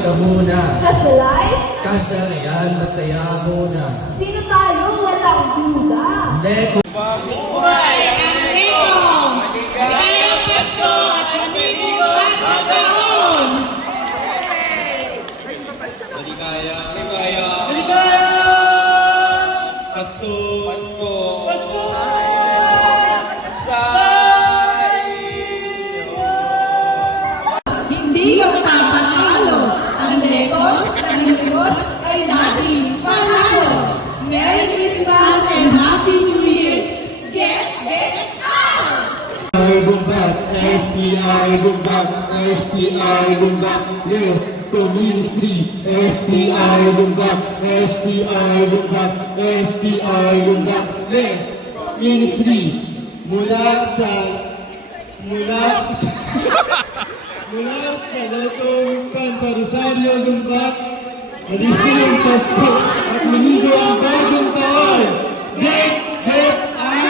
ka muna. Sa life? Cancel na yan, magsaya muna. Sino tayo? Walang duda. Hindi, Buhay ang Tekong! Maligayang Pasko at manibong bagong taon! Maligaya! Pasko! Pasko! Pasko! Hindi ka matapanalo! Ang Lekong ng Diyos ay dating panalo! Merry Christmas and Happy New Year! Get out! Gumbak, STI Gumbak, STI Gumbak, yeah, to ministry, STI Gumbak, STI Gumbak, STI Gumbak, yeah, ministry, mula sa Latong Santa Rosario Gumbak, Maligayang Pasko at manigo ang bagong taon, get out!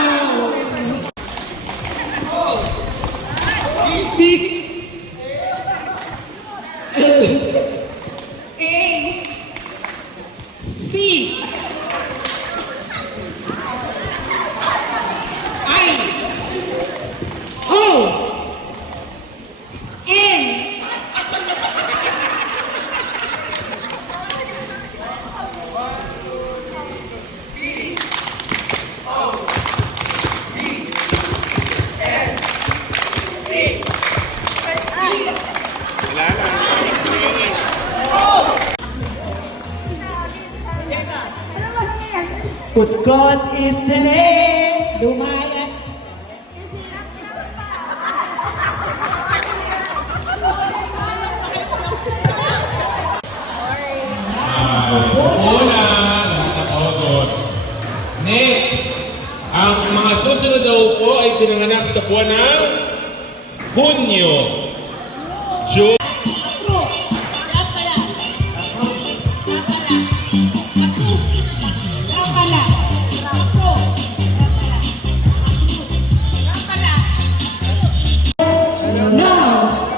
But God is the name. Lumayan. Una, lahat ng August. Next, ang mga susunod daw po ay pinanganak sa buwan ng Hunyo. June. Now,